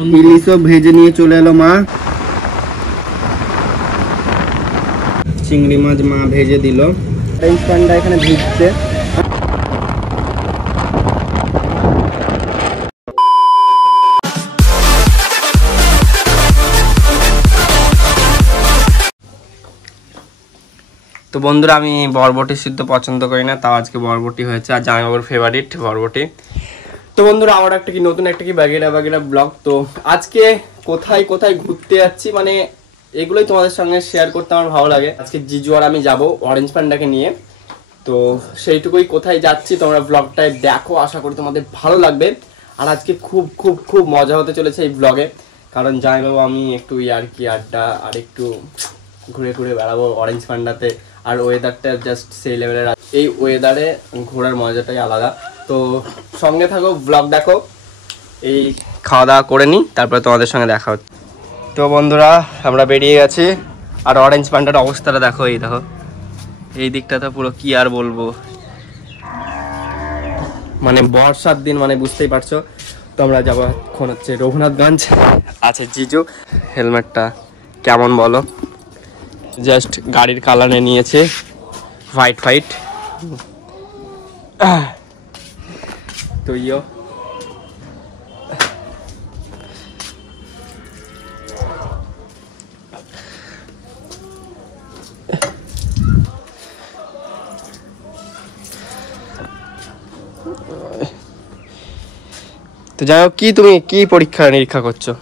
ইলিশও ভেজে নিয়ে চলে এলো মা। চিংড়ি মাছ মা ভেজে দিল। এই পান্ডা এখানে ভিজছে। তো বন্ধুরা আমি বরবটি সিদ্ধ পছন্দ করি না, তাও আজকে বরবটি হয়েছে আর জামাইবাবুর ফেভারিট বরবটি। তো বন্ধুরা আমার একটা কি নতুন একটা কি বাগেরা বাগেরা ব্লগ। তো আজকে কোথায় কোথায় ঘুরতে যাচ্ছি মানে এগুলোই তোমাদের সঙ্গে শেয়ার করতে আমার ভালো লাগে। আজকে জিজু আর আমি যাব অরেঞ্জ পান্ডাকে নিয়ে, তো সেইটুকুই কোথায় যাচ্ছি তোমরা ব্লগটায় দেখো, আশা করি তোমাদের ভালো লাগবে। আর আজকে খুব খুব খুব মজা হতে চলেছে এই ব্লগে, কারণ জামাইবাবু আমি একটু ইয়ার্কি আড্ডা আর একটু ঘুরে ঘুরে বেড়াবো অরেঞ্জ পান্ডাতে। আর ওয়েদারটা জাস্ট সেই লেভেলের, এই ওয়েদারে ঘোরার মজাটাই আলাদা। তো সঙ্গে থাকো, ব্লগ দেখো। এই খাওয়া দাওয়া করে নিই, তারপরে তোমাদের সঙ্গে দেখা হচ্ছে। তো বন্ধুরা আমরা বেরিয়ে গেছি, আর অরেঞ্জ পান্ডার অবস্থাটা দেখো, এই দেখো এই দিকটা তো পুরো কি আর বলবো, মানে বর্ষার দিন মানে বুঝতেই পারছো। তো আমরা যাবো এখন হচ্ছে রঘুনাথগঞ্জ। আছে জিজু, হেলমেটটা কেমন বলো, জাস্ট গাড়ির কালারে নিয়েছে হোয়াইট হোয়াইট। তো ইয়ো তো যাই হোক, কি তুমি কি পরীক্ষা নিরীক্ষা করছো?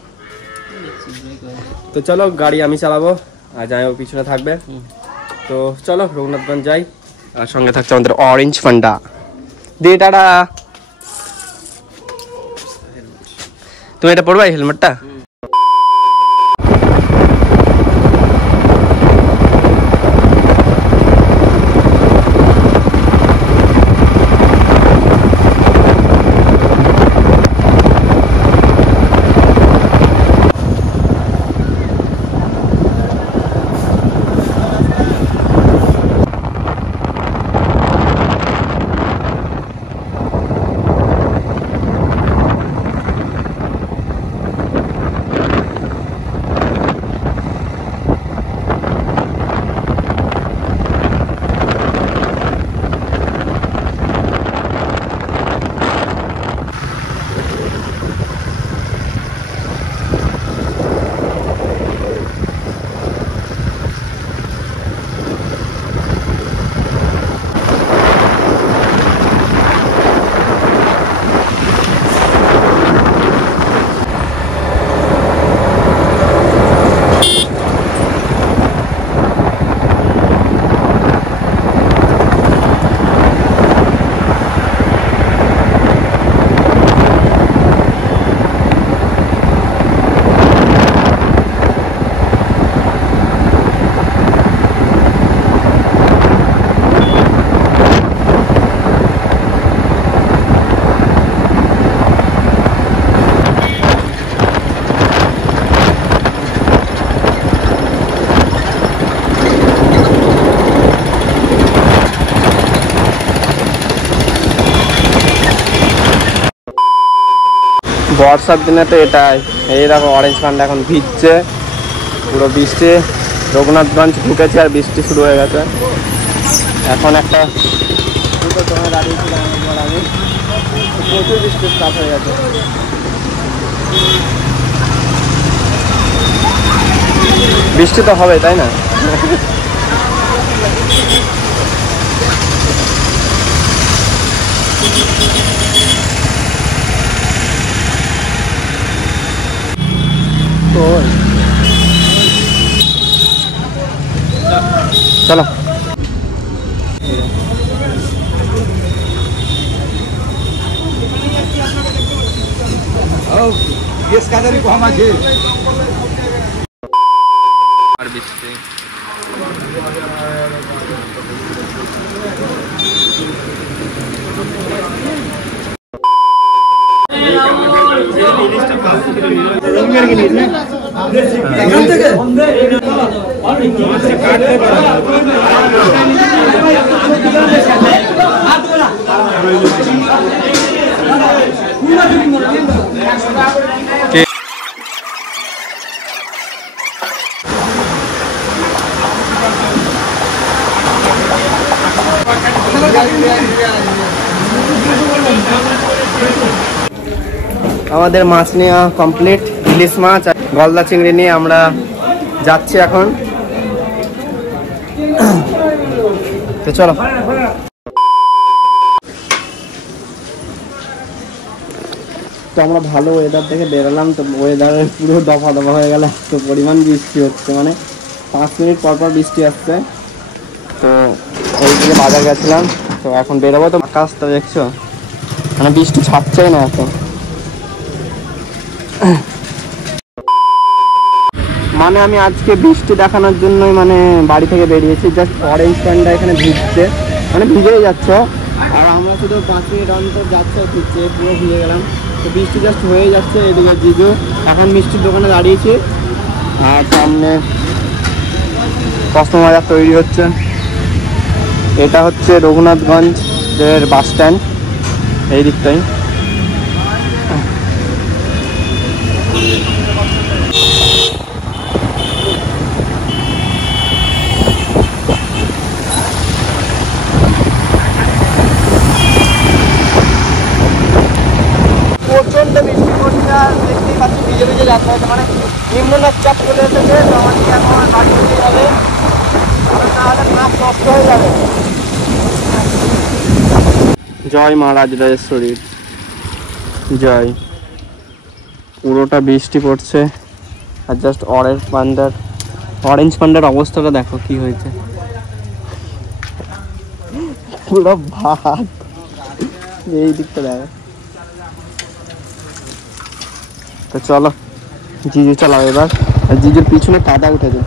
তো চলো গাড়ি আমি চালাবো আর যাই হোক পিছনে থাকবে। তো চলো রঘুনাথগঞ্জ যাই, আর সঙ্গে থাকছে আমাদের অরেঞ্জ পান্ডা। দিয়ে টাটা। তুমি এটা পড়বা হেলমেটটা? বর্ষার দিনে তো এটাই, এই দেখো অরেঞ্জ পান্ডা এখন ভিজছে পুরো বৃষ্টি। রঘুনাথগঞ্জ ঢুকেছে আর বৃষ্টি শুরু হয়ে গেছে। এখন একটা দুটো সময় দাঁড়িয়েছিলাম আমি, প্রচুর বৃষ্টি স্টার্ট হয়ে গেছে। বৃষ্টি তো হবে তাই না? चलो ये कादरी को हम आजे और बिस्ते আমাদের মাছ নেওয়া কমপ্লিট, ইলিশ মাছ আর গলদা চিংড়ি নিয়ে আমরা যাচ্ছি এখন। তো চলো। তো আমরা ভালো ওয়েদার থেকে বেরোলাম, তো ওয়েদারের পুরো দফা দফা হয়ে গেল, তো পরিমাণ বৃষ্টি হচ্ছে, মানে 5 মিনিট পর পর বৃষ্টি আসছে। তো ওই দিকে বাজার গেছিলাম, তো এখন বেরোবো। তো আকাশটা দেখছো, মানে বৃষ্টি ছাড়ছেই না এখন। মানে আমি আজকে বৃষ্টি দেখানোর জন্যই মানে বাড়ি থেকে বেরিয়েছি। জাস্ট অরেঞ্জ প্যান্টটা এখানে ভিজছে, মানে ভিজেই যাচ্ছে, আর আমরা শুধু 5 মিনিট অন্তর যাচ্ছে ভিজছে, পুরো ভিজে গেলাম। তো বৃষ্টি জাস্ট হয়ে যাচ্ছে। এদিকে জিজু এখন মিষ্টির দোকানে দাঁড়িয়েছি, আর সামনে কসমোবাজার তৈরি হচ্ছে। এটা হচ্ছে রঘুনাথগঞ্জের বাস স্ট্যান্ড, এই দিকটাই। প্রচন্ড বৃষ্টি পড়ছে, আর দেখতেই পাচ্ছি ভিজে ভিজে যাচ্ছে, মানে নিম্নচাপ চলে এসেছে। তো আমাকে এখন বাড়ি যেতে হবে, নাহলে নাচ নষ্ট হয়ে যাবে। জয় মা রাজরাজেশ্বরী জয়। পুরোটা বৃষ্টি পড়ছে, আর জাস্ট অরেঞ্জ পান্ডার অবস্থাটা দেখো কি হয়েছে, পুরো ভাত। এই দিকটা দেখো। তো চলো, জিজু চালাও এবার। আর জিজুর পিছনে কাদা উঠেছে,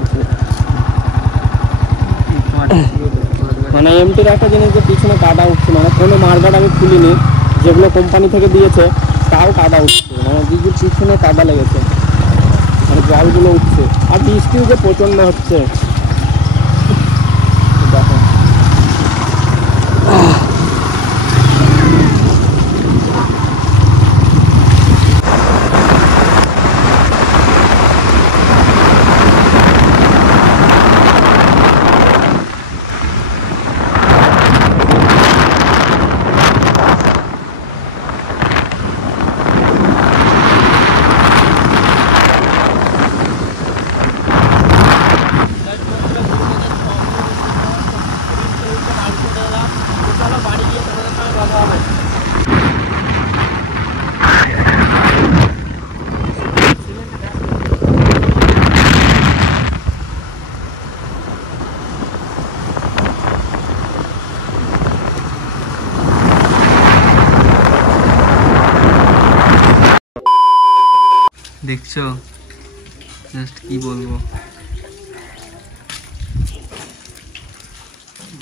মানে এমটির একটা জিনিস যে পিছনে কাদা উঠছে, মানে কোনো মার্কেট আমি খুলিনি, যেগুলো কোম্পানি থেকে দিয়েছে তাও কাদা উঠছে, মানে জিজুর পিছনে কাদা লেগেছে, মানে জলগুলো উঠছে। আর বৃষ্টিও যে প্রচন্ড হচ্ছে দেখো। দেখছো, জাস্ট কি বলবো,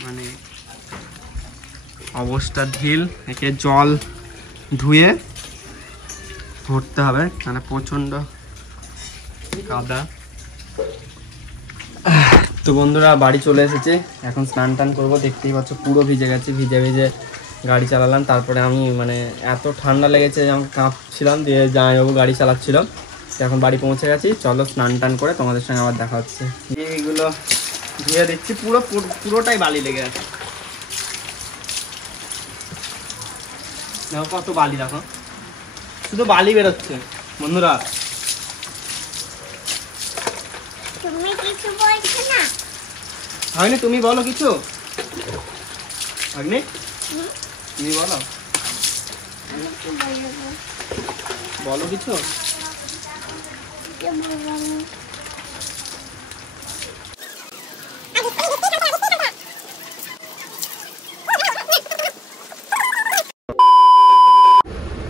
মানে অবস্থা ঢিল। একে জল ধুয়ে ভরতে হবে, মানে প্রচন্ড কাদা। তো বন্ধুরা বাড়ি চলে এসেছে, এখন স্নান টান করবো। দেখতেই পাচ্ছ পুরো ভিজে গেছে, ভিজে ভিজে গাড়ি চালালাম। তারপরে আমি মানে এত ঠান্ডা লেগেছে যে আমি কাঁপছিলাম, দিয়ে জামাইবাবু গাড়ি চালাচ্ছিল। এখন বাড়ি পৌঁছে গেছি, চলো স্নান টান করে তোমাদের সঙ্গে আবার দেখা হচ্ছে। এইগুলো ধুয়ে দিচ্ছি, পুরোটাই বালি লেগে আছে। দেখো কত বালি, দেখো শুধু বালি বেরোচ্ছে বন্ধুরা। তুমি কিছু বলছো না? হয়নি, তুমি বলো কিছু। অগ্নি তুমি বলো, বলো কিছু।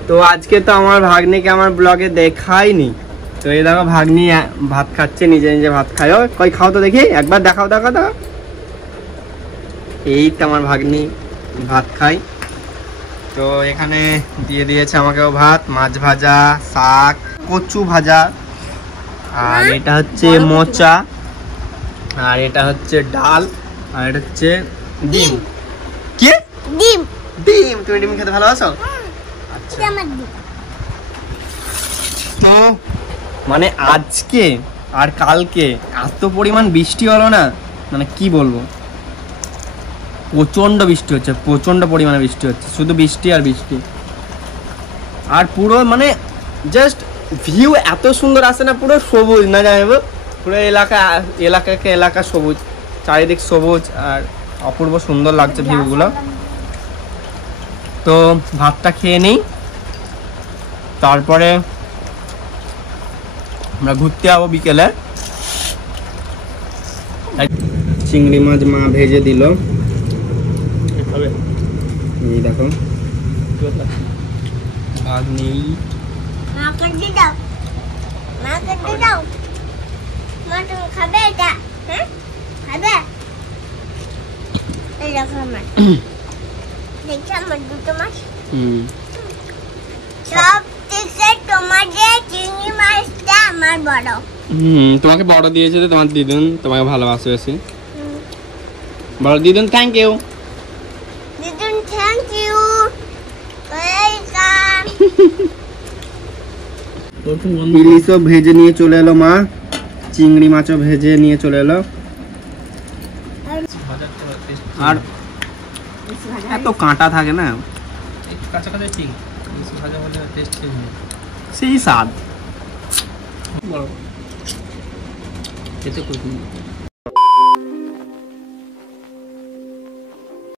তো আজকে তো আমার ভাগ্নিকে আমার ব্লগে দেখাইনি। তো এই দেখো ভাগ্নি ভাত খাচ্ছে, নিজে নিজে ভাত খায়। কই খাও তো দেখি, একবার দেখাও দেখাও দেখাও। এই তো আমার ভাগ্নি ভাত খাই। তো এখানে দিয়ে দিয়েছে আমাকেও ভাত, মাছ ভাজা, শাক, কচু ভাজা, আর এটা হচ্ছে মোচা, আর এটা হচ্ছে ডাল, আর এটা হচ্ছে ডিম। কি ডিম? ডিম? তুমি ডিম খেতে ভালোবাসো? আচ্ছা। তো মানে আজকে আর কালকে এত পরিমাণ বৃষ্টি হলো না, মানে কি বলবো, প্রচন্ড বৃষ্টি হচ্ছে, প্রচন্ড পরিমাণে বৃষ্টি হচ্ছে, শুধু বৃষ্টি আর বৃষ্টি। আর পুরো মানে জাস্ট ভিউ এত সুন্দর আসে না, পুরো সবুজ না জানাবো, পুরো এলাকা সবুজ, চারিদিক সবুজ আর অপূর্ব সুন্দর লাগছে ভিউগুলো। তো ভাতটা খেয়ে নিই, তারপরে আমরা ঘুরতে যাবো বিকেলে। চিংড়ি মাছ মা ভেজে দিল, এই দেখো ভাত নেই। মা কেটে দাও, মা কেটে দাও। মা তুমি খাবে এটা? হ্যাঁ খাবে? এই দেখো আমার, দেখছো আমার দুটো মাছ। সব থেকে তোমাদের চিংড়ি মাছটা আমার বড়। তোমাকে বড় দিয়েছে তো তোমার দিদুন, তোমাকে ভালোবাসে বেশি। বড় দিদুন, থ্যাংক ইউ। দিদুন থ্যাংক ইউ, ওয়েলকাম। ইলিশও ভেজে নিয়ে চলে এলো মা, চিংড়ি মাছও ভেজে নিয়ে চলে এলো। আর এত কাঁটা থাকে না, সেই স্বাদ।